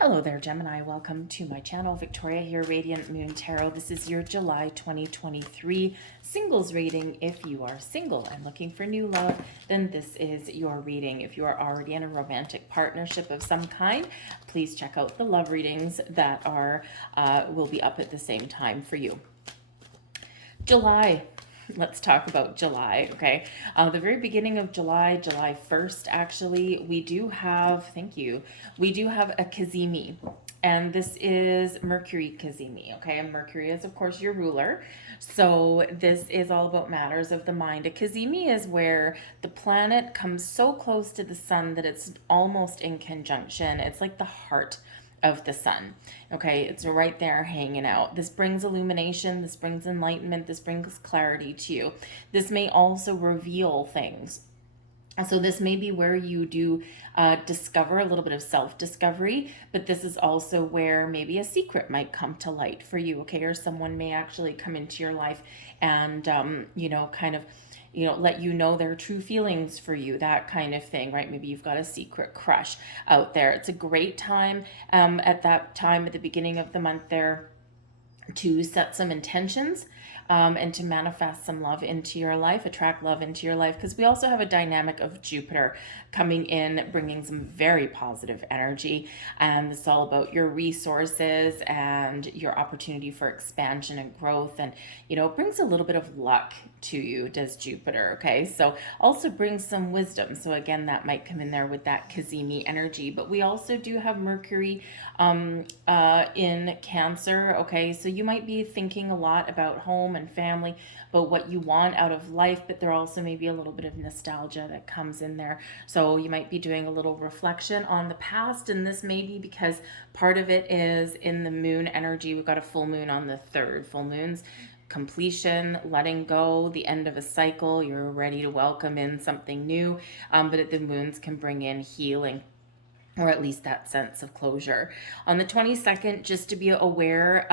Hello there, Gemini. Welcome to my channel. Victoria here, Radiant Moon Tarot. This is your July 2023 singles reading. If you are single and looking for new love, then this is your reading. If you are already in a romantic partnership of some kind, please check out the love readings that are will be up at the same time for you. July. Let's talk about July, okay? The very beginning of July, July 1st, actually, we do have, thank you, we do have a Cazimi. And this is Mercury Cazimi, okay? And Mercury is, of course, your ruler. So this is all about matters of the mind. A Cazimi is where the planet comes so close to the sun that it's almost in conjunction. It's like the heart of the sun. Okay, it's right there hanging out. This brings illumination, this brings enlightenment, this brings clarity to you. This may also reveal things. So this may be where you do discover a little bit of self-discovery, but this is also where maybe a secret might come to light for you, okay? Or someone may actually come into your life and, kind of let you know their true feelings for you, that kind of thing, right? Maybe you've got a secret crush out there. It's a great time at that time at the beginning of the month there to set some intentions and to manifest some love into your life, attract love into your life, because we also have a dynamic of Jupiter coming in, bringing some very positive energy. And it's all about your resources and your opportunity for expansion and growth. And, it brings a little bit of luck to you, does Jupiter, okay? So also brings some wisdom. So again, that might come in there with that Cazimi energy. But we also do have Mercury in Cancer, okay? So you might be thinking a lot about home and family, but what you want out of life, but there also may be a little bit of nostalgia that comes in there. So you might be doing a little reflection on the past, and this may be because part of it is in the moon energy. We've got a full moon on the 3rd. Full moons, completion, letting go, the end of a cycle. You're ready to welcome in something new, but the moons can bring in healing, or at least that sense of closure. On the 22nd, just to be aware,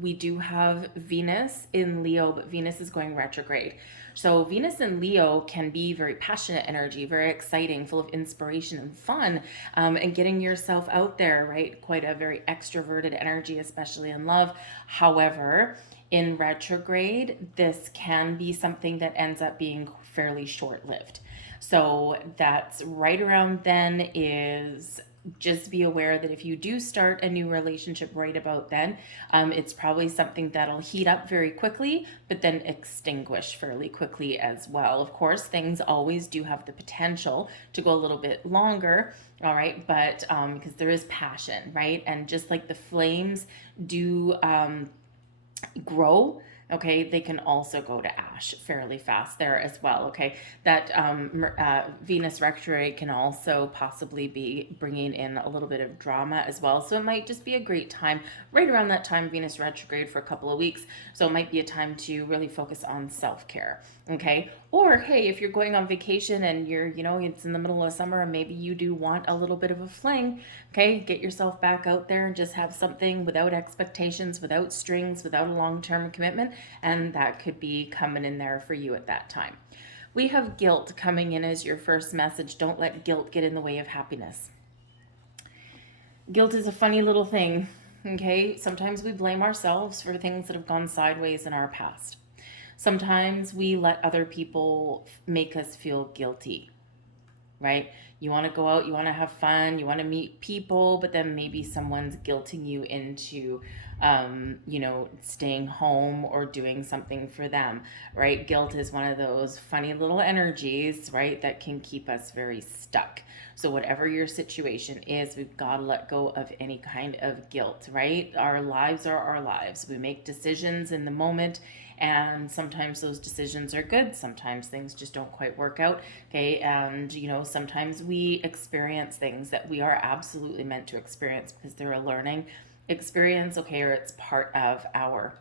we do have Venus in Leo, but Venus is going retrograde. So Venus in Leo can be very passionate energy, very exciting, full of inspiration and fun, and getting yourself out there, right? Quite a very extroverted energy, especially in love. However, in retrograde, this can be something that ends up being fairly short-lived. So that's right around then. Is just be aware that if you do start a new relationship right about then, it's probably something that'll heat up very quickly, but then extinguish fairly quickly as well. Of course, things always do have the potential to go a little bit longer, all right, but because there is passion, right? And just like the flames do grow, okay, they can also go to ash fairly fast there as well, okay? That Venus retrograde can also possibly be bringing in a little bit of drama as well. So it might just be a great time right around that time, Venus retrograde, for a couple of weeks. So it might be a time to really focus on self-care, okay? Or, hey, if you're going on vacation and you're, it's in the middle of summer and maybe you do want a little bit of a fling, okay? Get yourself back out there and just have something without expectations, without strings, without a long-term commitment, and that could be coming in there for you at that time. We have guilt coming in as your first message. Don't let guilt get in the way of happiness. Guilt is a funny little thing, okay? Sometimes we blame ourselves for things that have gone sideways in our past. Sometimes we let other people make us feel guilty, right? You want to go out, you want to have fun, you want to meet people, but then maybe someone's guilting you into, staying home or doing something for them, right? Guilt is one of those funny little energies, right, that can keep us very stuck. So whatever your situation is, we've got to let go of any kind of guilt, right? Our lives are our lives. We make decisions in the moment, and sometimes those decisions are good. Sometimes things just don't quite work out, okay? And, sometimes we experience things that we are absolutely meant to experience because they're a learning experience, okay? Or it's part of our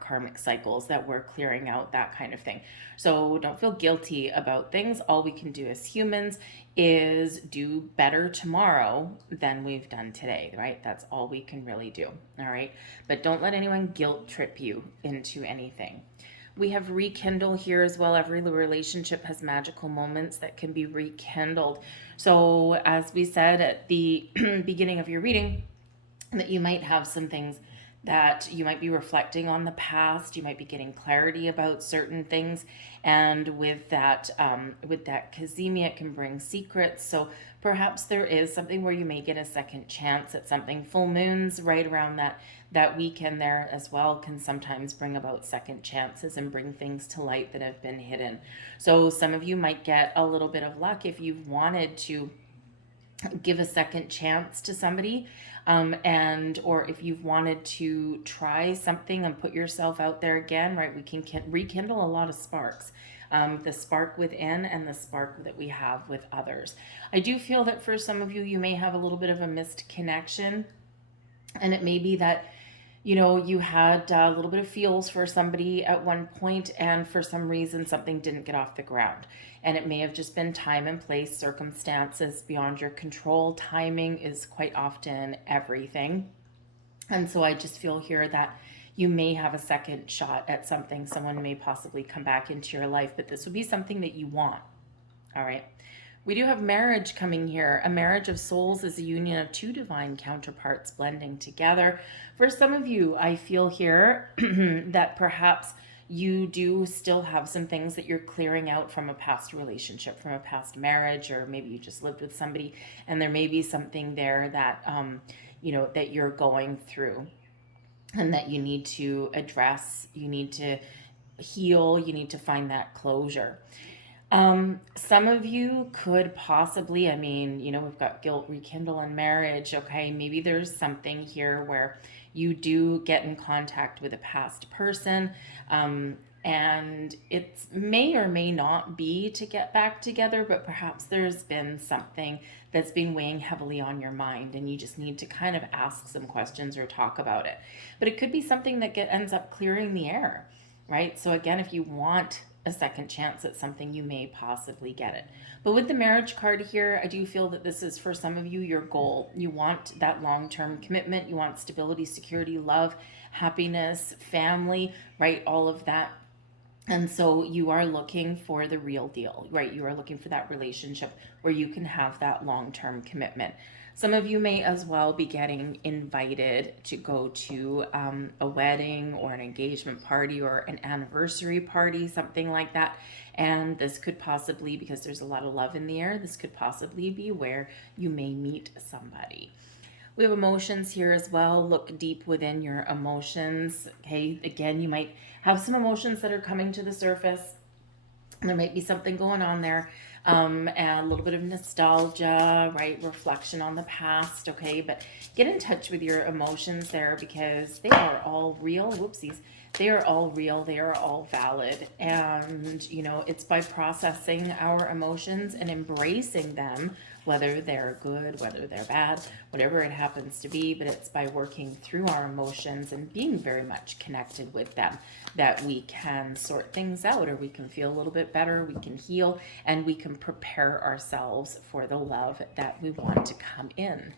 karmic cycles that we're clearing out, that kind of thing. So don't feel guilty about things. All we can do as humans is do better tomorrow than we've done today, right? That's all we can really do, all right? But don't let anyone guilt trip you into anything. We have rekindle here as well. Every relationship has magical moments that can be rekindled. So as we said at the beginning of your reading, that you might have some things that you might be reflecting on the past. You might be getting clarity about certain things, and with that Kazemi, it can bring secrets. So perhaps there is something where you may get a second chance at something. Full moons right around that weekend there as well can sometimes bring about second chances and bring things to light that have been hidden. So some of you might get a little bit of luck if you've wanted to give a second chance to somebody, and or if you've wanted to try something and put yourself out there again, right? We can rekindle a lot of sparks, the spark within and the spark that we have with others. I do feel that for some of you, you may have a little bit of a missed connection, and it may be that you had a little bit of feels for somebody at one point, and for some reason something didn't get off the ground. And it may have just been time and place, circumstances beyond your control. Timing is quite often everything. And so I just feel here that you may have a second shot at something. Someone may possibly come back into your life, but this would be something that you want. All right. We do have marriage coming here. A marriage of souls is a union of two divine counterparts blending together. For some of you, I feel here that perhaps you do still have some things that you're clearing out from a past relationship, from a past marriage, or maybe you just lived with somebody and there may be something there that, that you're going through and that you need to address, you need to heal, you need to find that closure. Some of you could possibly, we've got guilt, rekindle, and marriage. Okay, maybe there's something here where you do get in contact with a past person, and it may or may not be to get back together, but perhaps there's been something that's been weighing heavily on your mind, and you just need to kind of ask some questions or talk about it. But it could be something that ends up clearing the air, right? So again, if you want a second chance at something, you may possibly get it. But with the marriage card here, I do feel that this is for some of you your goal. You want that long-term commitment, you want stability, security, love, happiness, family, right? All of that. And so you are looking for the real deal, right? You are looking for that relationship where you can have that long-term commitment. Some of you may as well be getting invited to go to a wedding or an engagement party or an anniversary party, something like that. And this could possibly, because there's a lot of love in the air, this could possibly be where you may meet somebody. We have emotions here as well. Look deep within your emotions. Okay, again, you might have some emotions that are coming to the surface. There might be something going on there, and a little bit of nostalgia, right? Reflection on the past, okay? But get in touch with your emotions there because they are all real. Whoopsies. They are all real. They are all valid. And, it's by processing our emotions and embracing them, whether they're good, whether they're bad, whatever it happens to be, but it's by working through our emotions and being very much connected with them that we can sort things out, or we can feel a little bit better, we can heal, and we can prepare ourselves for the love that we want to come in.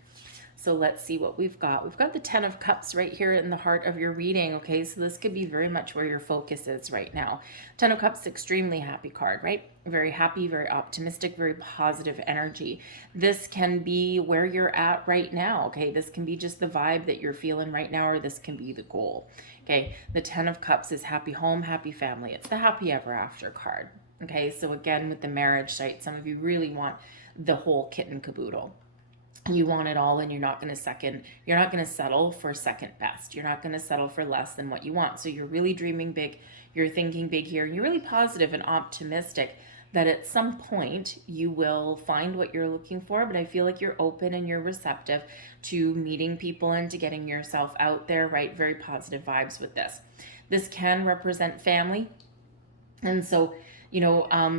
So let's see what we've got. We've got the 10 of Cups right here in the heart of your reading, okay? So this could be very much where your focus is right now. 10 of Cups, extremely happy card, right? Very happy, very optimistic, very positive energy. This can be where you're at right now, okay? This can be just the vibe that you're feeling right now, or this can be the goal, okay? The 10 of Cups is happy home, happy family. It's the happy ever after card, okay? So again, with the marriage site, some of you really want the whole kit and caboodle. You want it all, and you're not going to settle for second best. You're not going to settle for less than what you want. So you're really dreaming big, you're thinking big here, and you're really positive and optimistic that at some point you will find what you're looking for. But I feel like you're open and you're receptive to meeting people and to getting yourself out there, right? Very positive vibes with this. This can represent family. And so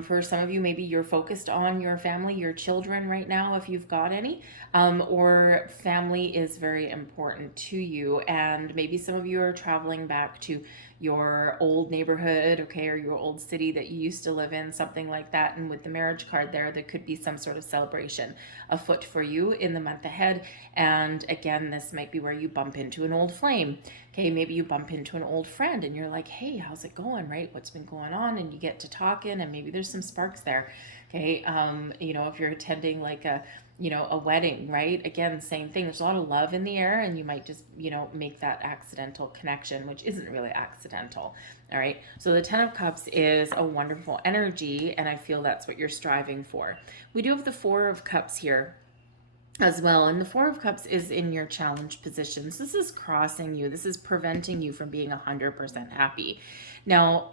for some of you, maybe you're focused on your family, your children right now, if you've got any, or family is very important to you. And maybe some of you are traveling back to your old neighborhood, okay, or your old city that you used to live in, something like that. And with the marriage card there could be some sort of celebration afoot for you in the month ahead. And again, this might be where you bump into an old flame. Okay, maybe you bump into an old friend and you're like, hey, how's it going, right? What's been going on? And you get to talking and maybe there's some sparks there. Okay, if you're attending like a wedding, right? Again, same thing. There's a lot of love in the air and you might just, make that accidental connection, which isn't really accidental. All right. So the 10 of Cups is a wonderful energy, and I feel that's what you're striving for. We do have the 4 of Cups here as well. And the 4 of Cups is in your challenge positions. This is crossing you. This is preventing you from being 100% happy. Now,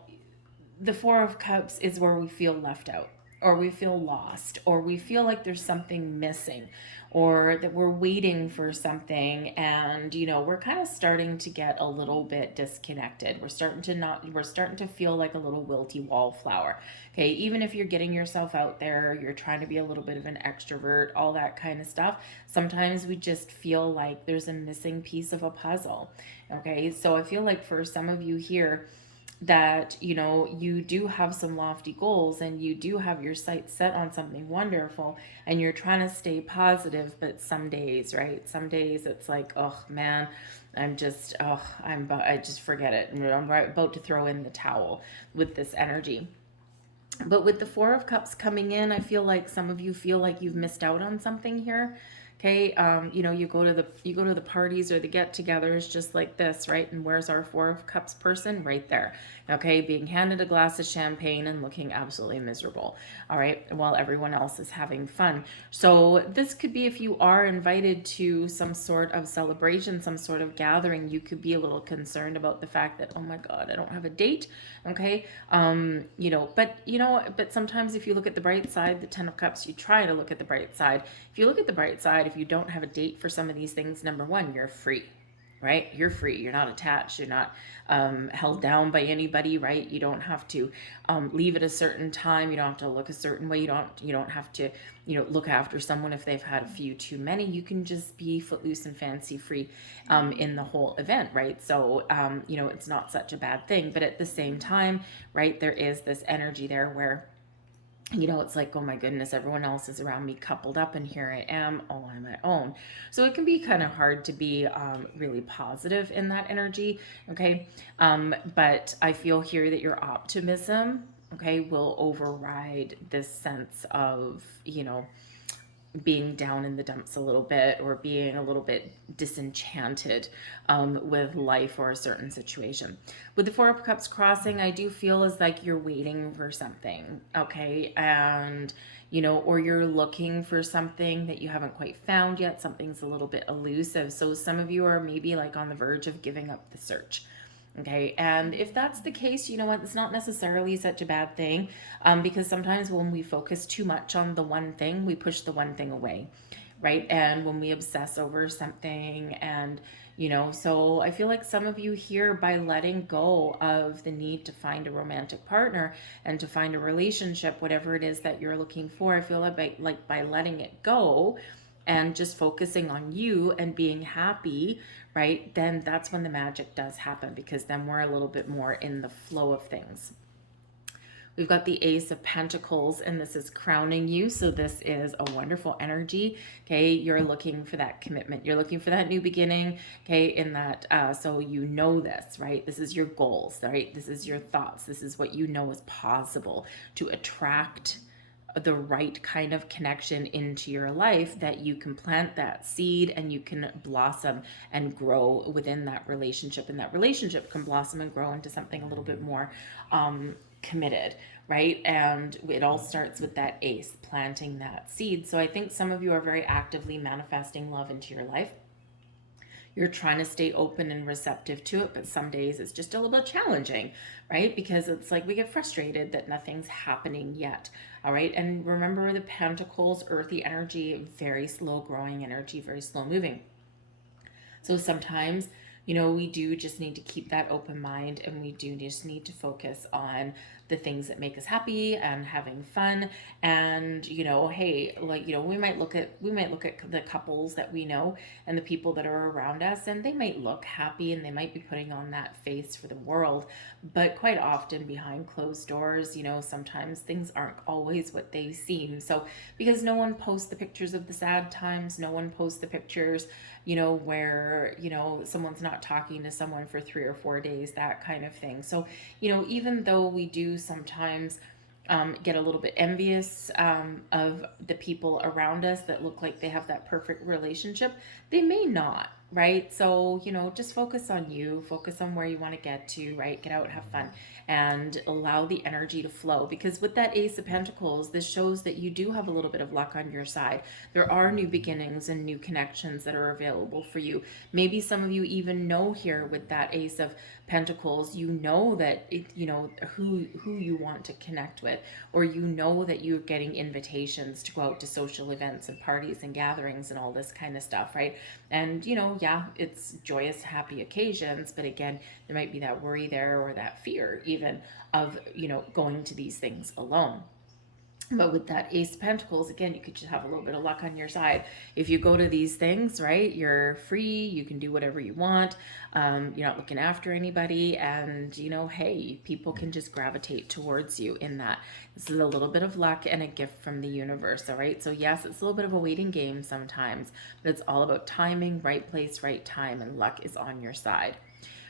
the 4 of Cups is where we feel left out, or we feel lost, or we feel like there's something missing, or that we're waiting for something, and we're kind of starting to get a little bit disconnected. We're starting to feel like a little wilty wallflower. Okay, even if you're getting yourself out there, you're trying to be a little bit of an extrovert, all that kind of stuff. Sometimes we just feel like there's a missing piece of a puzzle. Okay, so I feel like for some of you here, that you do have some lofty goals and you do have your sights set on something wonderful and you're trying to stay positive, but some days it's like, oh man, I just forget it, and I'm right about to throw in the towel with this energy. But with the 4 of Cups coming in, I feel like some of you feel like you've missed out on something here. Okay, you go to the parties or the get-togethers just like this, right? And where's our 4 of Cups person? Right there. Okay, being handed a glass of champagne and looking absolutely miserable. All right, while everyone else is having fun. So this could be if you are invited to some sort of celebration, some sort of gathering, you could be a little concerned about the fact that, oh my God, I don't have a date. Okay, but sometimes if you look at the bright side, the 10 of Cups, you try to look at the bright side. If you look at the bright side, if you don't have a date for some of these things, number one, you're free, right? You're free. You're not attached. You're not held down by anybody, right? You don't have to leave at a certain time. You don't have to look a certain way. You don't have to, look after someone if they've had a few too many. You can just be footloose and fancy free in the whole event, right? So, it's not such a bad thing. But at the same time, right, there is this energy there where it's like, oh my goodness, everyone else is around me coupled up and here I am all on my own. So it can be kind of hard to be really positive in that energy, okay? But I feel here that your optimism, okay, will override this sense of, being down in the dumps a little bit or being a little bit disenchanted with life or a certain situation. With the 4 of Cups crossing, I do feel as like you're waiting for something, okay? And, or you're looking for something that you haven't quite found yet. Something's a little bit elusive. So some of you are maybe like on the verge of giving up the search. Okay, and if that's the case, you know what, it's not necessarily such a bad thing, because sometimes when we focus too much on the one thing, we push the one thing away, right? And when we obsess over something, and so I feel like some of you here, by letting go of the need to find a romantic partner and to find a relationship, whatever it is that you're looking for, I feel like by letting it go and just focusing on you and being happy, right, then that's when the magic does happen, because then we're a little bit more in the flow of things. We've got the Ace of Pentacles, and this is crowning you. So this is a wonderful energy. Okay, you're looking for that commitment. You're looking for that new beginning. Okay, in that, so this, right? This is your goals, right? This is your thoughts. This is what you know is possible to attract the right kind of connection into your life, that you can plant that seed and you can blossom and grow within that relationship, and that relationship can blossom and grow into something a little bit more committed, right? And it all starts with that ace, planting that seed. So I think some of you are very actively manifesting love into your life. You're trying to stay open and receptive to it, but some days it's just a little bit challenging, right? Because it's like we get frustrated that nothing's happening yet, all right? And remember, the Pentacles, earthy energy, very slow growing energy, very slow moving. So sometimes, we do just need to keep that open mind, and we do just need to focus on the things that make us happy and having fun. And, you know, hey, like, you know, we might look at the couples that we know and the people that are around us, and they might look happy and they might be putting on that face for the world, but quite often behind closed doors, you know, sometimes things aren't always what they seem. So because no one posts the pictures of the sad times, no one posts the pictures, you know, where, you know, someone's not talking to someone for 3 or 4 days, that kind of thing. So, you know, even though we do sometimes get a little bit envious of the people around us that look like they have that perfect relationship, they may not, right? So, you know, just focus on you, focus on where you want to get to, right? Get out, have fun, and allow the energy to flow. Because with that Ace of Pentacles, this shows that you do have a little bit of luck on your side. There are new beginnings and new connections that are available for you. Maybe some of you even know here with that Ace of Pentacles, you know that you know who you want to connect with, or you know that you're getting invitations to go out to social events and parties and gatherings and all this kind of stuff, right? And you know, yeah, it's joyous, happy occasions, but again, there might be that worry there, or that fear even of, you know, going to these things alone. But with that Ace of Pentacles, again, you could just have a little bit of luck on your side. If you go to these things, right, you're free, you can do whatever you want. You're not looking after anybody. And, you know, hey, people can just gravitate towards you in that. This is a little bit of luck and a gift from the universe, all right? So, yes, it's a little bit of a waiting game sometimes, but it's all about timing, right place, right time, and luck is on your side.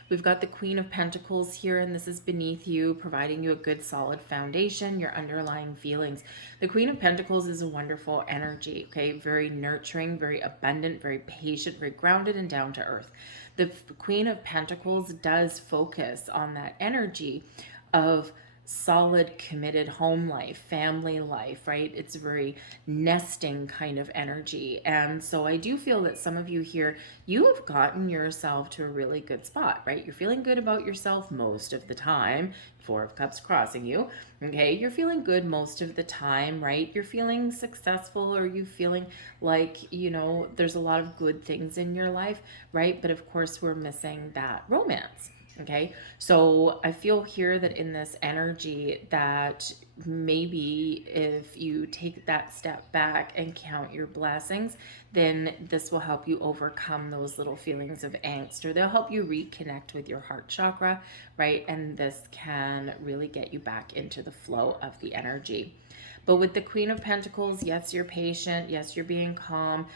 We've got the Queen of Pentacles here, and this is beneath you, providing you a good solid foundation, your underlying feelings. The Queen of Pentacles is a wonderful energy, okay? Very nurturing, very abundant, very patient, very grounded and down to earth. The Queen of Pentacles does focus on that energy of solid, committed home life, family life, right? It's a very nesting kind of energy. And so I do feel that some of you here, you have gotten yourself to a really good spot, right? You're feeling good about yourself most of the time. Four of Cups crossing you, okay? You're feeling good most of the time, right? You're feeling successful, or you feeling like, you know, there's a lot of good things in your life, right? But of course, we're missing that romance. Okay, so I feel here that in this energy that maybe if you take that step back and count your blessings, then this will help you overcome those little feelings of angst, or they'll help you reconnect with your heart chakra, right? And this can really get you back into the flow of the energy. But with the Queen of Pentacles, yes, you're patient. Yes, you're being calm.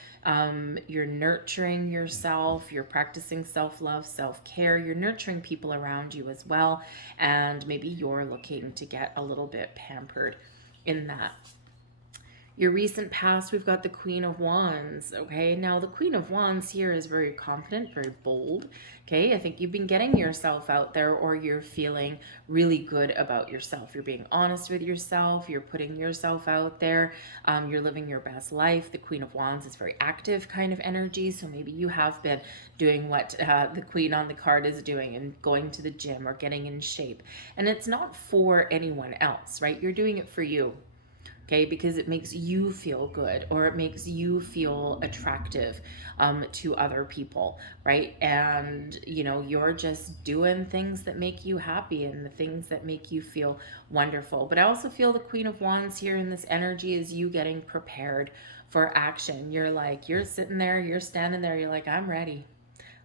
You're nurturing yourself. You're practicing self-love, self-care. You're nurturing people around you as well. And maybe you're looking to get a little bit pampered in that. Your recent past, we've got the Queen of Wands, okay? Now, the Queen of Wands here is very confident, very bold, okay? I think you've been getting yourself out there, or you're feeling really good about yourself. You're being honest with yourself. You're putting yourself out there. You're living your best life. The Queen of Wands is very active kind of energy, so maybe you have been doing what the Queen on the card is doing, and going to the gym or getting in shape. And it's not for anyone else, right? You're doing it for you. Okay, because it makes you feel good, or it makes you feel attractive to other people, right? And, you know, you're just doing things that make you happy and the things that make you feel wonderful. But I also feel the Queen of Wands here in this energy is you getting prepared for action. You're like, you're sitting there, you're standing there, you're like, I'm ready.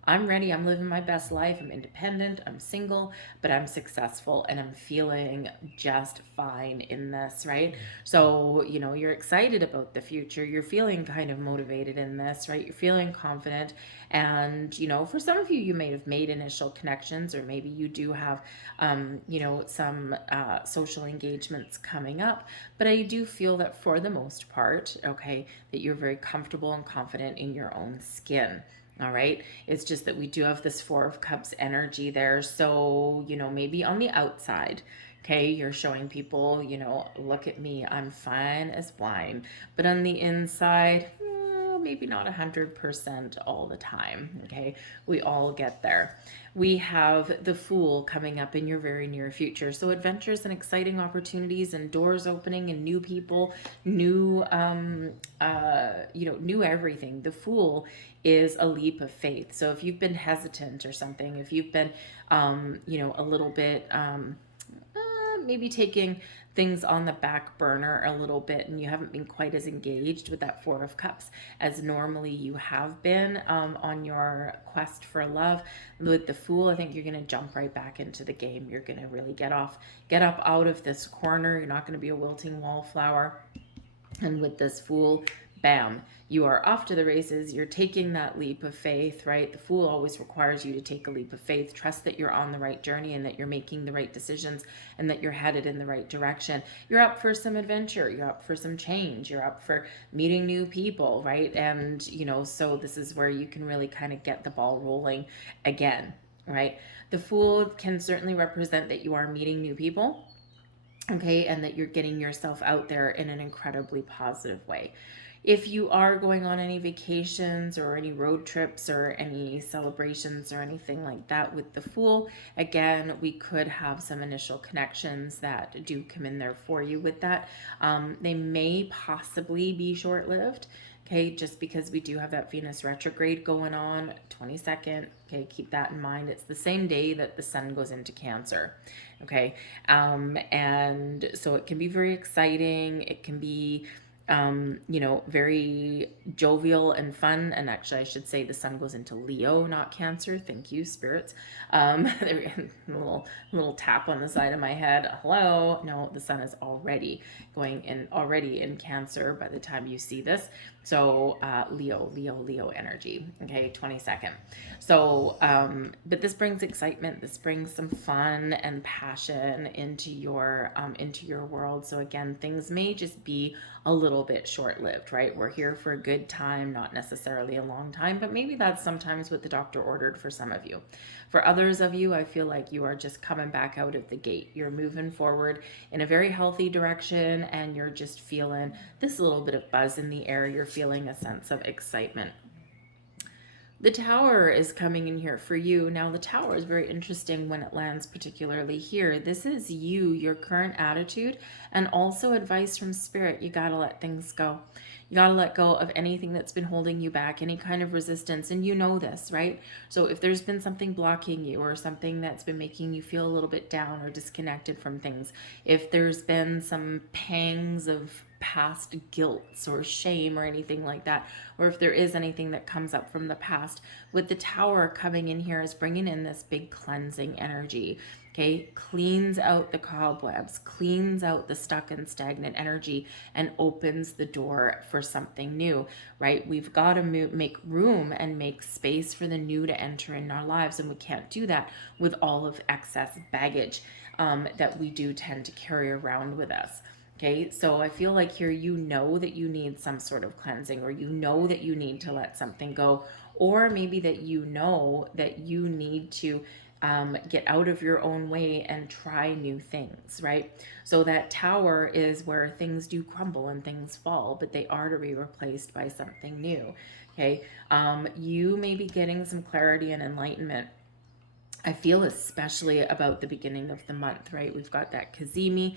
I'm ready. I'm living my best life. I'm independent. I'm single, but I'm successful, and I'm feeling just fine in this, right? So, you know, you're excited about the future. You're feeling kind of motivated in this, right? You're feeling confident. And, you know, for some of you, you may have made initial connections, or maybe you do have, you know, some social engagements coming up. But I do feel that for the most part, okay, that you're very comfortable and confident in your own skin. All right. It's just that we do have this Four of Cups energy there. So, you know, maybe on the outside, okay, you're showing people, you know, look at me, I'm fine as wine. But on the inside, maybe not 100% all the time. Okay. We all get there. We have the Fool coming up in your very near future. So adventures and exciting opportunities and doors opening and new people, new, you know, new everything. The Fool is a leap of faith. So if you've been hesitant or something, if you've been, you know, a little bit, maybe taking things on the back burner a little bit, and you haven't been quite as engaged with that Four of Cups as normally you have been on your quest for love. With the Fool, I think you're going to jump right back into the game. You're going to really get up out of this corner. You're not going to be a wilting wallflower. And with this Fool, bam, you are off to the races. You're taking that leap of faith, right? The Fool always requires you to take a leap of faith. Trust that you're on the right journey and that you're making the right decisions and that you're headed in the right direction. You're up for some adventure. You're up for some change. You're up for meeting new people, right? And, so this is where you can really kind of get the ball rolling again, right? The Fool can certainly represent that you are meeting new people. Okay, and that you're getting yourself out there in an incredibly positive way. If you are going on any vacations or any road trips or any celebrations or anything like that with the Fool, again, we could have some initial connections that do come in there for you with that. They may possibly be short-lived. Okay, just because we do have that Venus retrograde going on, 22nd. Okay, keep that in mind. It's the same day that the sun goes into Cancer. Okay, and so it can be very exciting. It can be, very jovial and fun. And actually, I should say the sun goes into Leo, not Cancer. Thank you, spirits. A little tap on the side of my head. Hello. No, the sun is already in Cancer by the time you see this. So Leo energy. Okay, 22nd. So, but this brings excitement. This brings some fun and passion into your world. So again, things may just be a little bit short-lived, right? We're here for a good time, not necessarily a long time, but maybe that's sometimes what the doctor ordered for some of you. For others of you, I feel like you are just coming back out of the gate. You're moving forward in a very healthy direction, and you're just feeling this little bit of buzz in the air. You're feeling a sense of excitement. The Tower is coming in here for you. Now, the Tower is very interesting when it lands, particularly here. This is you, your current attitude, and also advice from Spirit. You got to let things go. You got to let go of anything that's been holding you back, any kind of resistance. And you know this, right? So if there's been something blocking you or something that's been making you feel a little bit down or disconnected from things, if there's been some pangs of past guilt or shame or anything like that, or if there is anything that comes up from the past, with the Tower coming in here is bringing in this big cleansing energy. Okay, cleans out the cobwebs, cleans out the stuck and stagnant energy, and opens the door for something new, right? We've got to make room and make space for the new to enter in our lives, and we can't do that with all of excess baggage that we do tend to carry around with us. Okay, so I feel like here you know that you need some sort of cleansing, or you know that you need to let something go, or maybe that you know that you need to get out of your own way and try new things, right? So that Tower is where things do crumble and things fall, but they are to be replaced by something new. Okay, you may be getting some clarity and enlightenment. I feel especially about the beginning of the month, right? We've got that Cazimi,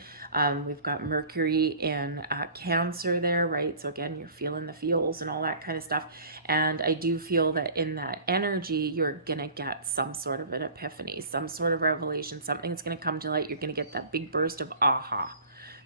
we've got Mercury in Cancer there, right? So again, you're feeling the feels and all that kind of stuff. And I do feel that in that energy, you're going to get some sort of an epiphany, some sort of revelation, something's going to come to light. You're going to get that big burst of aha.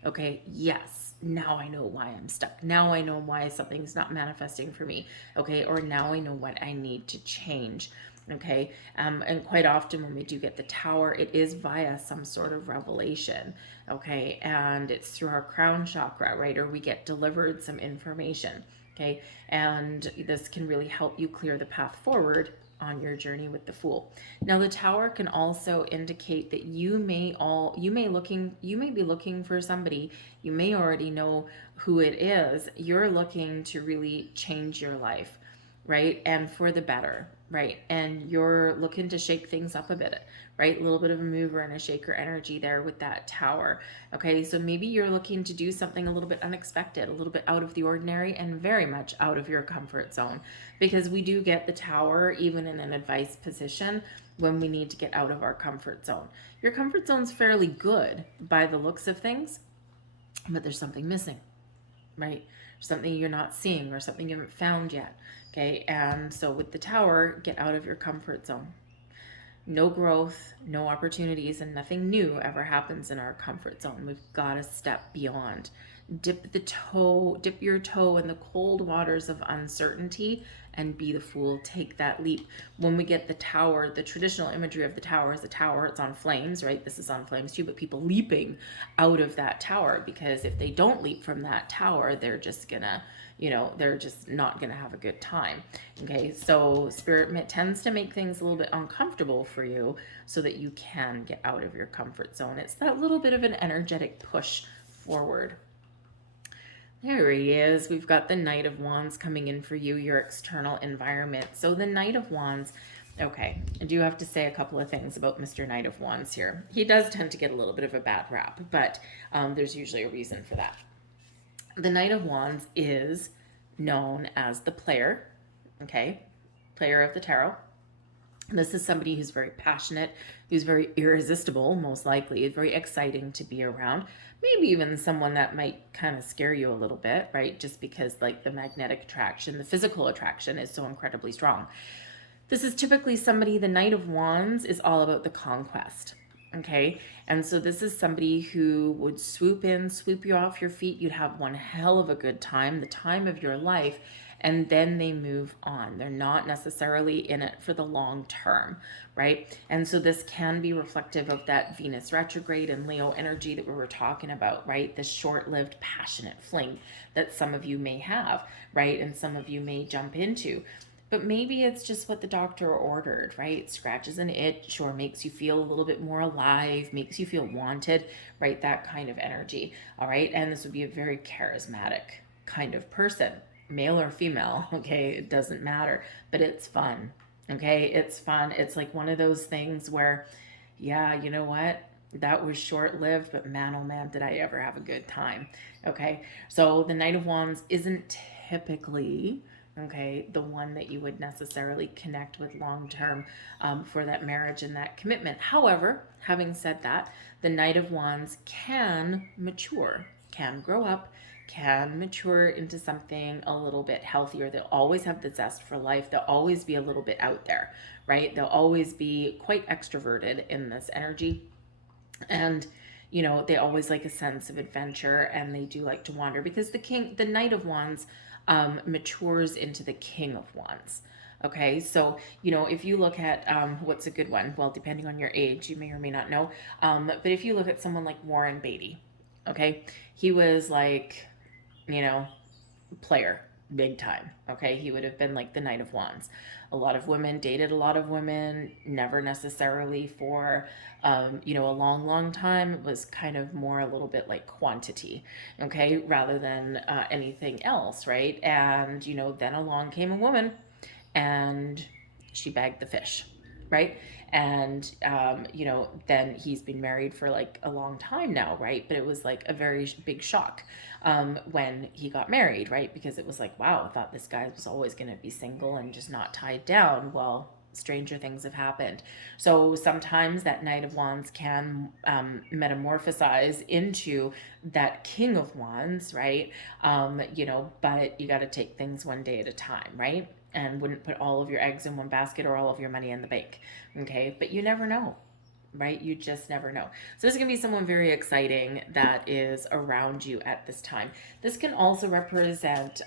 Okay, yes, now I know why I'm stuck. Now I know why something's not manifesting for me. Okay, or now I know what I need to change. Okay, and quite often when we do get the Tower, it is via some sort of revelation. Okay, and it's through our crown chakra, right? Or we get delivered some information. Okay, and this can really help you clear the path forward on your journey with the Fool. Now, the Tower can also indicate that you may be looking for somebody. You may already know who it is. You're looking to really change your life, right? And for the better, right? And you're looking to shake things up a bit, right? A little bit of a mover and a shaker energy there with that Tower. Okay, so maybe you're looking to do something a little bit unexpected, a little bit out of the ordinary, and very much out of your comfort zone, because we do get the Tower even in an advice position when we need to get out of our comfort zone. Your comfort zone's fairly good by the looks of things, but there's something missing, right? Something you're not seeing or something you haven't found yet. Okay, and so with the Tower, get out of your comfort zone. no growth, no opportunities, and nothing new ever happens in our comfort zone. We've got to step beyond. Dip your toe in the cold waters of uncertainty and be the fool. Take that leap. When we get the tower, the traditional imagery of the tower is a tower, it's on flames, right? This is on flames too, but people leaping out of that tower, because if they don't leap from that tower, they're just gonna, they're just not gonna have a good time. Okay, so spirit tends to make things a little bit uncomfortable for you so that you can get out of your comfort zone. It's that little bit of an energetic push forward. There he is. We've got the Knight of Wands coming in for you, your external environment. So the Knight of Wands, okay, I do have to say a couple of things about Mr. Knight of Wands here. He does tend to get a little bit of a bad rap, but there's usually a reason for that. The Knight of Wands is known as the player, okay, player of the tarot. This is somebody who's very passionate, who's very irresistible, most likely, very exciting to be around. Maybe even someone that might kind of scare you a little bit, right? Just because like the magnetic attraction, the physical attraction is so incredibly strong. This is typically somebody, the Knight of Wands is all about the conquest. Okay, and so this is somebody who would swoop in, sweep you off your feet. You'd have one hell of a good time, the time of your life, and then they move on. They're not necessarily in it for the long term, right? And so this can be reflective of that Venus retrograde and Leo energy that we were talking about, right? The short-lived passionate fling that some of you may have, right? And some of you may jump into. But maybe it's just what the doctor ordered, right? Scratches an itch or makes you feel a little bit more alive, makes you feel wanted, right? That kind of energy, all right? And this would be a very charismatic kind of person, male or female, okay? It doesn't matter, but it's fun, okay? It's fun. It's like one of those things where, yeah, you know what? That was short-lived, but man, oh man, did I ever have a good time, okay? So the Knight of Wands isn't typically, okay, the one that you would necessarily connect with long term for that marriage and that commitment. However, having said that, the Knight of Wands can mature, can grow up, can mature into something a little bit healthier. They'll always have the zest for life. They'll always be a little bit out there, right? They'll always be quite extroverted in this energy. And they always like a sense of adventure, and they do like to wander, because the Knight of Wands matures into the King of Wands. Okay, so if you look at what's a good one, well, depending on your age, you may or may not know, but if you look at someone like Warren Beatty, okay, he was like, player big time. Okay, he would have been like the Knight of Wands. A lot of women, dated a lot of women, never necessarily for a long time. It was kind of more a little bit like quantity, okay, rather than anything else, right? And then along came a woman and she bagged the fish, right? And then he's been married for like a long time now, right? But it was like a very big shock when he got married, right? Because it was like, wow, I thought this guy was always going to be single and just not tied down. Well, stranger things have happened. So sometimes that Knight of Wands can metamorphosize into that King of Wands, right? But you got to take things one day at a time, right? And wouldn't put all of your eggs in one basket or all of your money in the bank, okay? But you never know, right? You just never know. So this is going to be someone very exciting that is around you at this time. This can also represent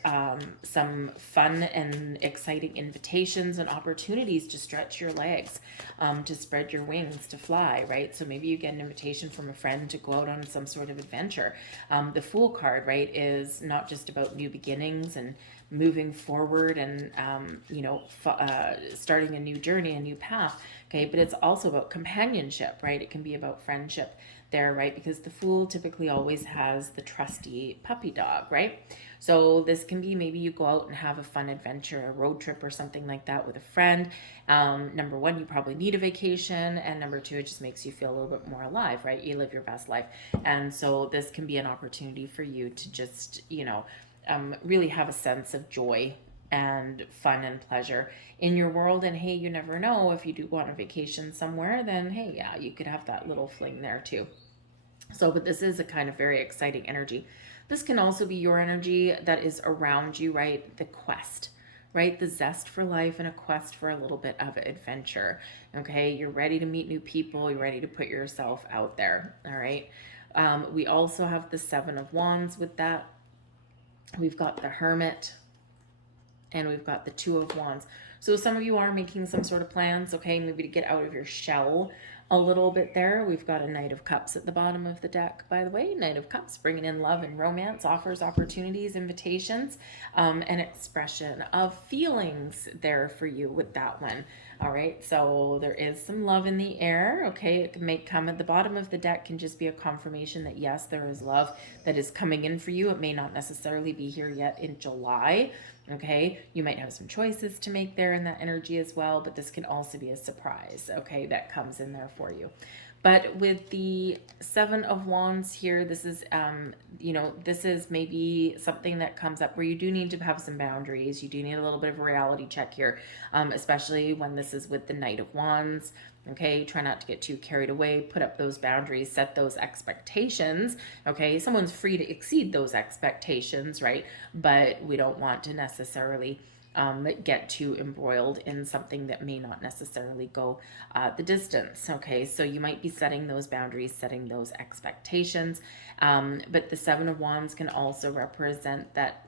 some fun and exciting invitations and opportunities to stretch your legs, to spread your wings, to fly, right? So maybe you get an invitation from a friend to go out on some sort of adventure. The Fool card, right, is not just about new beginnings and moving forward and starting a new journey, a new path, okay, but it's also about companionship, right? It can be about friendship there, right? Because the Fool typically always has the trusty puppy dog, right? So this can be, maybe you go out and have a fun adventure, a road trip or something like that with a friend. Number one, you probably need a vacation, and number two, it just makes you feel a little bit more alive, right? You live your best life. And so this can be an opportunity for you to just really have a sense of joy and fun and pleasure in your world. And hey, you never know, if you do go on a vacation somewhere, then hey, yeah, you could have that little fling there too. So, but this is a kind of very exciting energy. This can also be your energy that is around you, right? The quest, right? The zest for life and a quest for a little bit of adventure. Okay, you're ready to meet new people, you're ready to put yourself out there. All right. We also have the Seven of Wands with that. We've got the Hermit, and we've got the Two of Wands. So some of you are making some sort of plans, okay, maybe to get out of your shell a little bit there. We've got a Knight of Cups at the bottom of the deck, by the way. Knight of Cups bringing in love and romance, offers, opportunities, invitations, and expression of feelings there for you with that one. All right, so there is some love in the air, okay? It may come at the bottom of the deck, can just be a confirmation that yes, there is love that is coming in for you. It may not necessarily be here yet in July, okay? You might have some choices to make there in that energy as well, but this can also be a surprise, okay, that comes in there for you. But with the Seven of Wands here, this is, this is maybe something that comes up where you do need to have some boundaries. You do need a little bit of a reality check here, especially when this is with the Knight of Wands. Okay, try not to get too carried away, put up those boundaries, set those expectations. Okay, someone's free to exceed those expectations, right? But we don't want to necessarily get too embroiled in something that may not necessarily go the distance. Okay, so you might be setting those boundaries, setting those expectations. But the Seven of Wands can also represent that,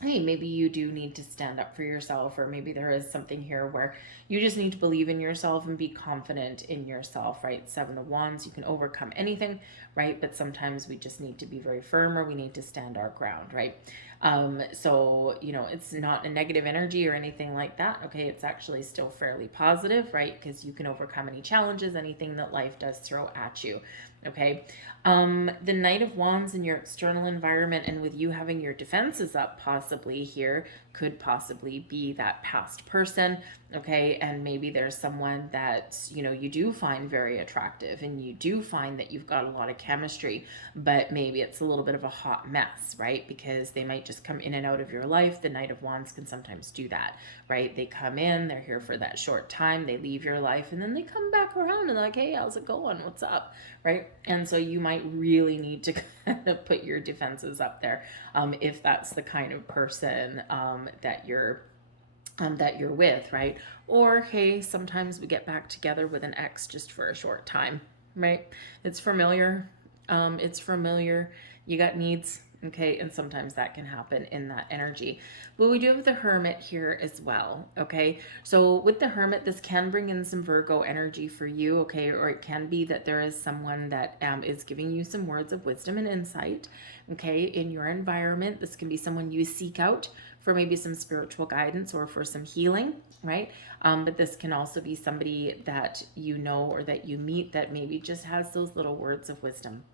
hey, maybe you do need to stand up for yourself, or maybe there is something here where you just need to believe in yourself and be confident in yourself, right? Seven of Wands, you can overcome anything, right? But sometimes we just need to be very firm, or we need to stand our ground, right? So, it's not a negative energy or anything like that, okay? It's actually still fairly positive, right? Because you can overcome any challenges, anything that life does throw at you, okay? The Knight of Wands in your external environment, and with you having your defenses up possibly here, could possibly be that past person, okay? And maybe there's someone that, you do find very attractive, and you do find that you've got a lot of chemistry, but maybe it's a little bit of a hot mess, right? Because they might just come in and out of your life. The Knight of Wands can sometimes do that, right? They come in, they're here for that short time, they leave your life, and then they come back around and they're like, hey, how's it going? What's up? Right? And so you might really need to kind of put your defenses up there if that's the kind of person that you're with, right? Or hey, sometimes we get back together with an ex just for a short time, right? It's familiar. It's familiar. You got needs, okay? And sometimes that can happen in that energy. But we do have the Hermit here as well, okay? So with the Hermit, this can bring in some Virgo energy for you, okay? Or it can be that there is someone that is giving you some words of wisdom and insight, okay, in your environment. This can be someone you seek out for maybe some spiritual guidance or for some healing, right? But this can also be somebody that you know or that you meet that maybe just has those little words of wisdom.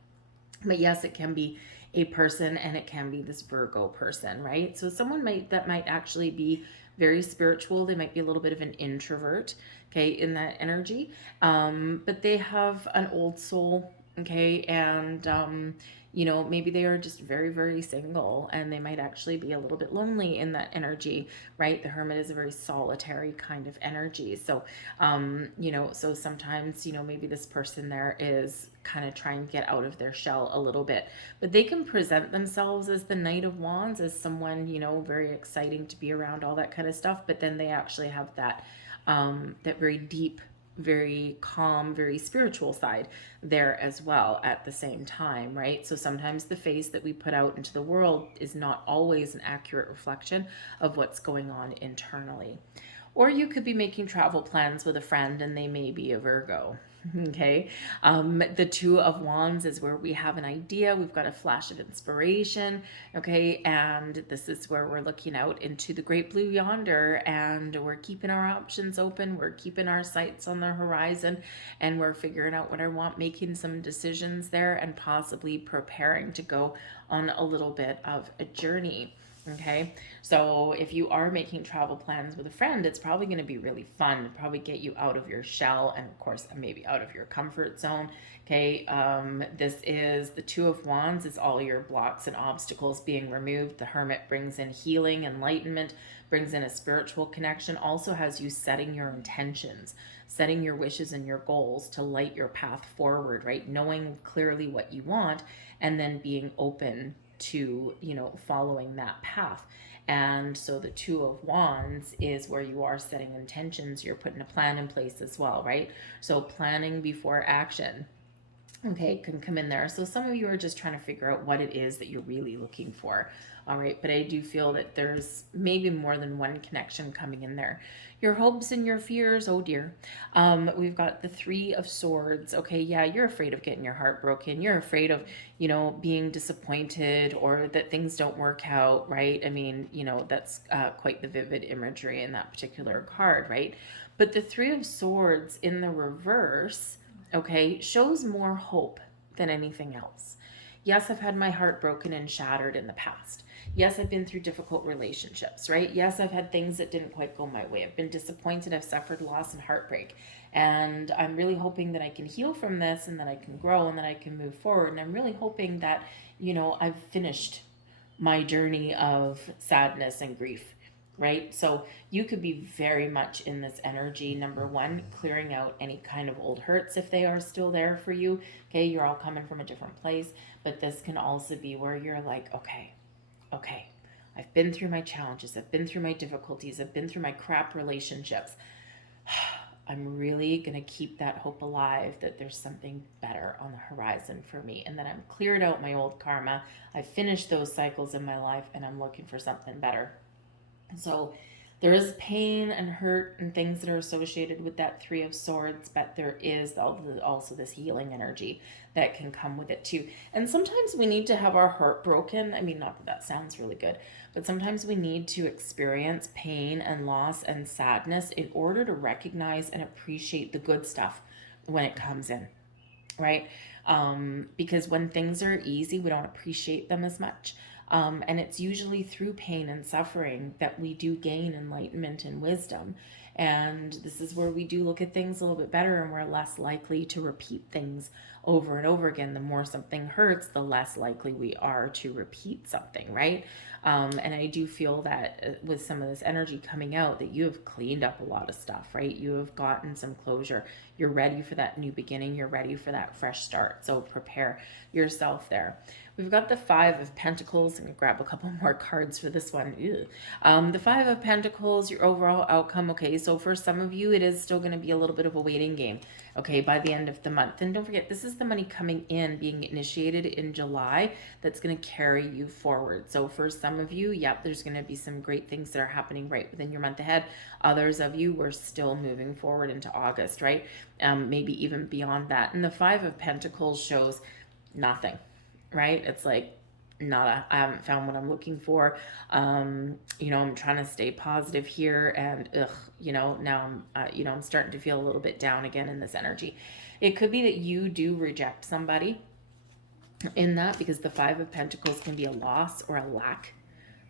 But yes, it can be a person, and it can be this Virgo person, right? So someone that might actually be very spiritual. They might be a little bit of an introvert, okay, in that energy. But they have an old soul, okay, and maybe they are just very, very single, and they might actually be a little bit lonely in that energy, right? The Hermit is a very solitary kind of energy. So, so sometimes, maybe this person there is kind of trying to get out of their shell a little bit, but they can present themselves as the Knight of Wands, as someone, very exciting to be around, all that kind of stuff. But then they actually have that, that very deep, very calm, very spiritual side there as well at the same time, right? So sometimes the face that we put out into the world is not always an accurate reflection of what's going on internally. Or you could be making travel plans with a friend and they may be a Virgo. Okay. The Two of Wands is where we have an idea. We've got a flash of inspiration. Okay. And this is where we're looking out into the great blue yonder, and we're keeping our options open. We're keeping our sights on the horizon, and we're figuring out what I want, making some decisions there, and possibly preparing to go on a little bit of a journey. Okay, so if you are making travel plans with a friend, it's probably going to be really fun, probably get you out of your shell, and of course maybe out of your comfort zone. Okay, this is the Two of Wands, is all your blocks and obstacles being removed. The Hermit brings in healing, enlightenment, brings in a spiritual connection, also has you setting your intentions, setting your wishes and your goals to light your path forward, right? Knowing clearly what you want, and then being open to following that path. And so the Two of Wands is where you are setting intentions. You're putting a plan in place as well, right? So planning before action, okay, can come in there. So some of you are just trying to figure out what it is that you're really looking for. All right, but I do feel that there's maybe more than one connection coming in there. Your hopes and your fears, oh dear. We've got the Three of Swords. Okay, yeah, you're afraid of getting your heart broken. You're afraid of, being disappointed or that things don't work out, right? I mean, that's quite the vivid imagery in that particular card, right? But the Three of Swords in the reverse, okay, shows more hope than anything else. Yes, I've had my heart broken and shattered in the past. Yes, I've been through difficult relationships, right? Yes, I've had things that didn't quite go my way. I've been disappointed. I've suffered loss and heartbreak. And I'm really hoping that I can heal from this and that I can grow and that I can move forward. And I'm really hoping that, I've finished my journey of sadness and grief, right? So you could be very much in this energy. Number one, clearing out any kind of old hurts if they are still there for you. Okay, you're all coming from a different place. But this can also be where you're like, okay, I've been through my challenges. I've been through my difficulties. I've been through my crap relationships. I'm really going to keep that hope alive that there's something better on the horizon for me and that I'm cleared out my old karma. I've finished those cycles in my life and I'm looking for something better. So there is pain and hurt and things that are associated with that Three of Swords, but there is also this healing energy that can come with it too. And sometimes we need to have our heart broken. I mean, not that that sounds really good, but sometimes we need to experience pain and loss and sadness in order to recognize and appreciate the good stuff when it comes in, right? Because when things are easy, we don't appreciate them as much. And it's usually through pain and suffering that we do gain enlightenment and wisdom. And this is where we do look at things a little bit better and we're less likely to repeat things over and over again. The more something hurts, the less likely we are to repeat something, right? And I do feel that with some of this energy coming out that you have cleaned up a lot of stuff, right? You have gotten some closure. You're ready for that new beginning. You're ready for that fresh start. So prepare yourself there. We've got the Five of Pentacles. I'm going to grab a couple more cards for this one. The Five of Pentacles, your overall outcome. Okay, so for some of you, it is still going to be a little bit of a waiting game, okay, by the end of the month. And don't forget, this is the money coming in, being initiated in July, that's going to carry you forward. So for some of you, yep, there's going to be some great things that are happening right within your month ahead. Others of you, we're still moving forward into August, right? Maybe even beyond that. And the Five of Pentacles shows nothing. Right? It's like I haven't found what I'm looking for. I'm trying to stay positive here and now I'm starting to feel a little bit down again in this energy. It could be that you do reject somebody in that because the Five of Pentacles can be a loss or a lack,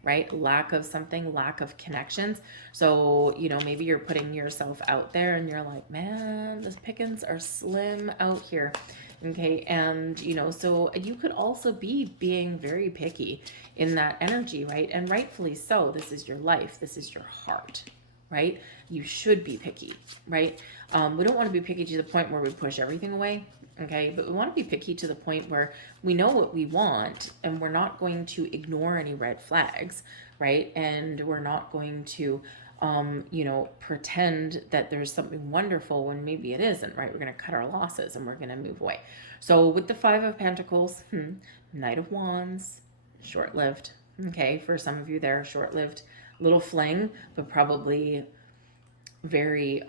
right? Lack of something, lack of connections. So, maybe you're putting yourself out there and you're like, man, the pickings are slim out here. Okay. And, so you could also be being very picky in that energy, right? And rightfully so. This is your life. This is your heart, right? You should be picky, right? We don't want to be picky to the point where we push everything away. Okay. But we want to be picky to the point where we know what we want and we're not going to ignore any red flags, right? And we're not going to, pretend that there's something wonderful when maybe it isn't, right? We're going to cut our losses and we're going to move away. So with the Five of Pentacles, Knight of Wands, short-lived. Okay. For some of you there, short-lived little fling, but probably very,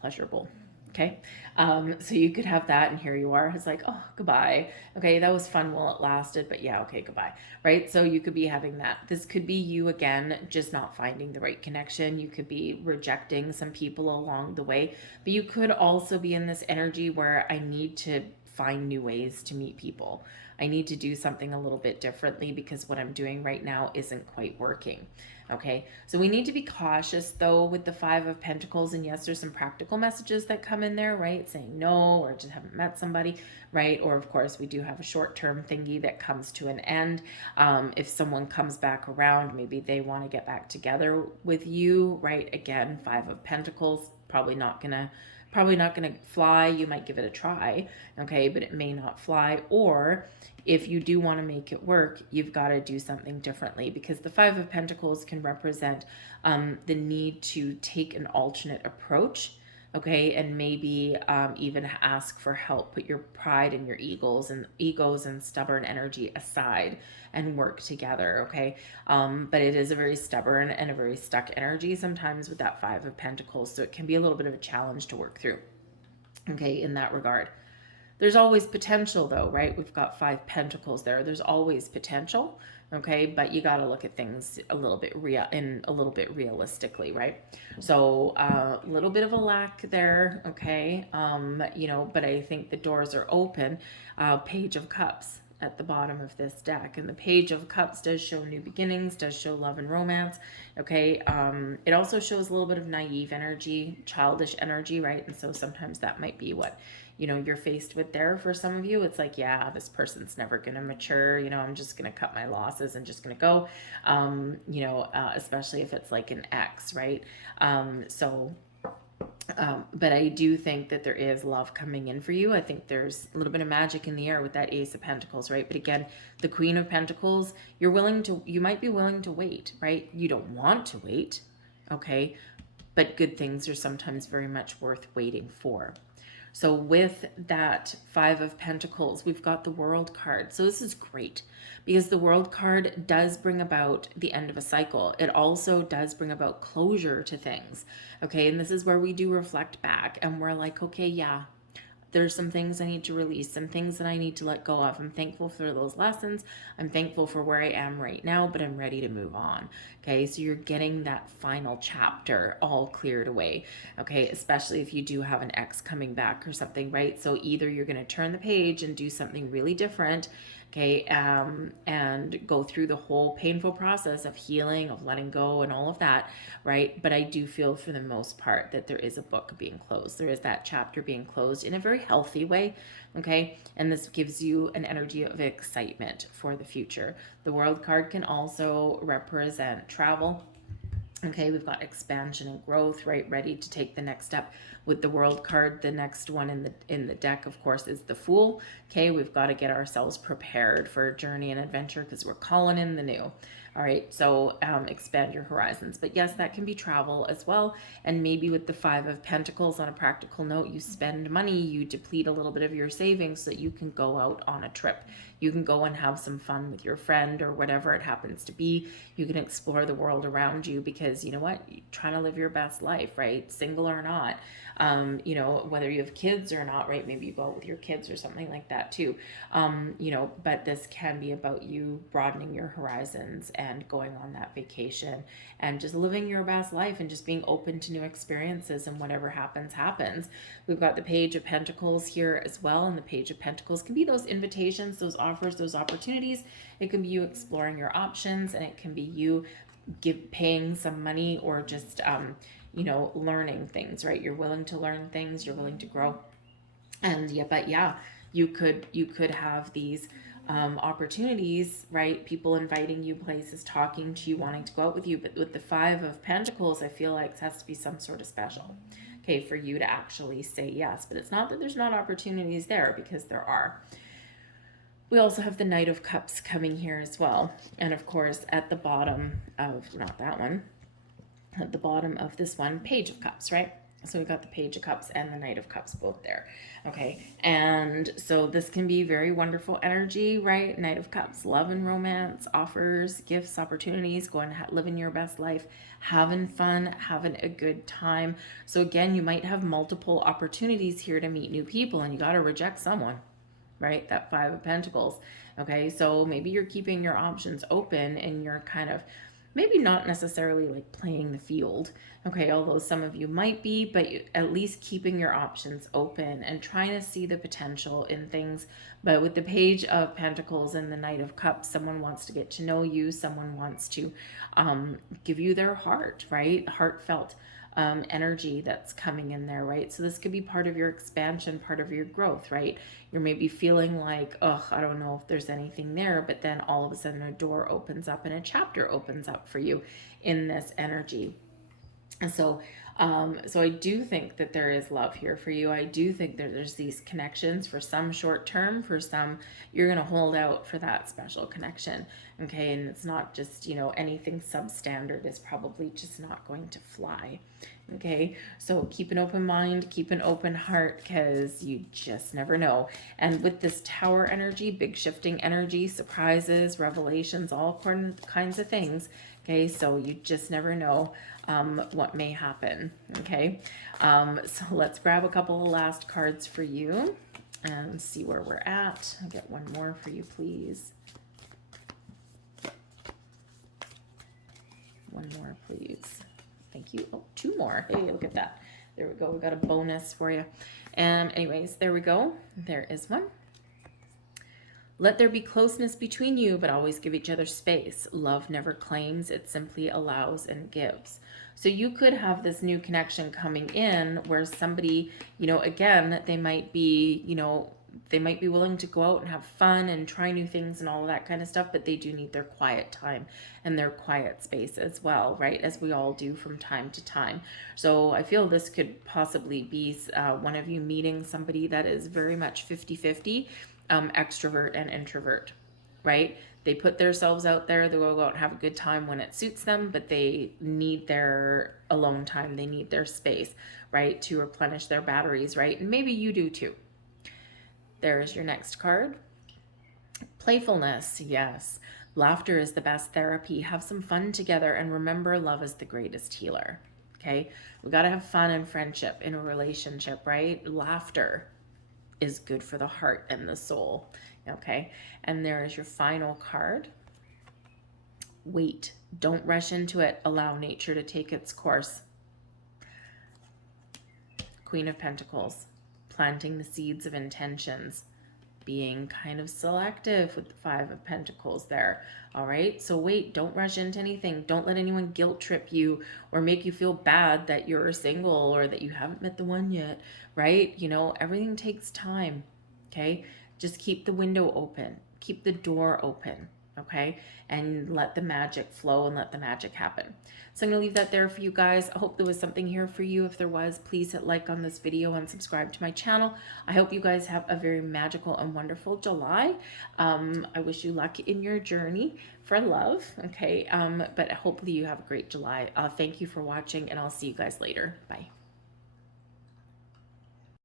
pleasurable. Okay. So you could have that and here you are. It's like, oh, goodbye. Okay. That was fun while it lasted, but yeah. Okay. Goodbye. Right. So you could be having that. This could be you again, just not finding the right connection. You could be rejecting some people along the way, but you could also be in this energy where I need to find new ways to meet people. I need to do something a little bit differently because what I'm doing right now isn't quite working. Okay, so we need to be cautious though with the Five of Pentacles. And yes, there's some practical messages that come in there, right? Saying no, or just haven't met somebody, right? Or of course, we do have a short-term thingy that comes to an end. If someone comes back around, maybe they want to get back together with you, right? Again, Five of Pentacles, probably probably not going to fly. You might give it a try, okay, but it may not fly. Or if you do want to make it work, you've got to do something differently, because the Five of Pentacles can represent the need to take an alternate approach, okay, and maybe even ask for help. Put your pride and your egos and stubborn energy aside and work together, okay. But it is a very stubborn and a very stuck energy sometimes with that Five of Pentacles, so it can be a little bit of a challenge to work through, okay, in that regard. There's always potential though, right? We've got Five Pentacles there. There's always potential, okay? But you got to look at things a little bit realistically, right? So a little bit of a lack there, okay? You know, but I think the doors are open. Page of Cups at the bottom of this deck, and the Page of Cups does show new beginnings, does show love and romance, okay. It also shows a little bit of naive energy, childish energy, right? And so sometimes that might be what, you know, you're faced with there. For some of you, it's like, yeah, this person's never going to mature, you know, I'm just going to cut my losses and just going to go, you know, especially if it's like an ex, right? But I do think that there is love coming in for you. I think there's a little bit of magic in the air with that Ace of Pentacles, right? But again, the Queen of Pentacles, you might be willing to wait, right? You don't want to wait, okay? But good things are sometimes very much worth waiting for. So with that Five of Pentacles, we've got the World card. So this is great because the World card does bring about the end of a cycle. It also does bring about closure to things. Okay, and this is where we do reflect back and we're like, okay, yeah, there's some things I need to release, some things that I need to let go of. I'm thankful for those lessons. I'm thankful for where I am right now, but I'm ready to move on. Okay, so you're getting that final chapter all cleared away. Okay, especially if you do have an ex coming back or something, right? So either you're going to turn the page and do something really different, okay, and go through the whole painful process of healing, of letting go and all of that, right? But I do feel for the most part that there is a book being closed. There is that chapter being closed in a very healthy way, okay? And this gives you an energy of excitement for the future. The World card can also represent travel. Okay, we've got expansion and growth, right? Ready to take the next step with the World card. The next one in the deck, of course, is the Fool. Okay, we've got to get ourselves prepared for a journey and adventure because we're calling in the new. All right, so expand your horizons. But yes, that can be travel as well. And maybe with the Five of Pentacles, on a practical note, you spend money, you deplete a little bit of your savings so that you can go out on a trip. You can go and have some fun with your friend or whatever it happens to be. You can explore the world around you because, you know what, you're trying to live your best life, right? Single or not. You know, whether you have kids or not, right? Maybe you go out with your kids or something like that too. You know, but this can be about you broadening your horizons and going on that vacation and just living your best life and just being open to new experiences, and whatever happens, happens. We've got the Page of Pentacles here as well. And the Page of Pentacles can be those invitations, those offers, those opportunities. It can be you exploring your options, and it can be you paying some money or just, you know, learning things, right? You're willing to learn things, you're willing to grow. And yeah, but yeah, you could have these opportunities, right? People inviting you places, talking to you, wanting to go out with you. But with the Five of Pentacles, I feel like it has to be some sort of special, okay, for you to actually say yes. But it's not that there's not opportunities there, because there are. We also have the Knight of Cups coming here as well. And of course, at the bottom of, not that one, at the bottom of this one, Page of Cups, right? So we've got the Page of Cups and the Knight of Cups both there. Okay, and so this can be very wonderful energy, right? Knight of Cups, love and romance, offers, gifts, opportunities, going to living your best life, having fun, having a good time. So again, you might have multiple opportunities here to meet new people, and you got to reject someone, right? That Five of Pentacles. Okay, so maybe you're keeping your options open and you're kind of maybe not necessarily like playing the field, okay, although some of you might be, but at least keeping your options open and trying to see the potential in things. But with the Page of Pentacles and the Knight of Cups, someone wants to get to know you, someone wants to give you their heart, right? Heartfelt energy that's coming in there, right? So this could be part of your expansion, part of your growth, right? You're maybe feeling like, oh, I don't know if there's anything there, but then all of a sudden a door opens up and a chapter opens up for you in this energy. And so So I do think that there is love here for you. I do think that there's these connections for some short term, for some you're going to hold out for that special connection. Okay. And it's not just, anything substandard is probably just not going to fly. Okay. So keep an open mind, keep an open heart, because you just never know. And with this tower energy, big shifting energy, surprises, revelations, all kinds of things. Okay. So you just never know what may happen. Okay. So let's grab a couple of last cards for you and see where we're at. I'll get one more for you, please. One more, please. Thank you. Oh, two more. Hey, look at that. There we go. We got a bonus for you. Anyways, there we go. There is one. Let there be closeness between you, but always give each other space. Love never claims, it simply allows and gives. So you could have this new connection coming in where somebody, again, they might be willing to go out and have fun and try new things and all of that kind of stuff, but they do need their quiet time and their quiet space as well, right? As we all do from time to time. So I feel this could possibly be one of you meeting somebody that is very much 50-50. Extrovert and introvert, right? They put themselves out there, they go out and have a good time when it suits them, but they need their alone time. They need their space, right? To replenish their batteries, right? And maybe you do too. There's your next card. Playfulness, yes. Laughter is the best therapy. Have some fun together and remember love is the greatest healer, okay? We got to have fun and friendship in a relationship, right? Laughter is good for the heart and the soul. Okay. And there is your final card. Wait, don't rush into it. Allow nature to take its course. Queen of Pentacles, planting the seeds of intentions, being kind of selective with the Five of Pentacles there. All right. So wait, don't rush into anything. Don't let anyone guilt trip you or make you feel bad that you're single or that you haven't met the one yet, right? Everything takes time. Okay. Just keep the window open, keep the door open. Okay. And let the magic flow and let the magic happen. So I'm going to leave that there for you guys. I hope there was something here for you. If there was, please hit like on this video and subscribe to my channel. I hope you guys have a very magical and wonderful July. I wish you luck in your journey for love. Okay. But hopefully you have a great July. Thank you for watching and I'll see you guys later. Bye.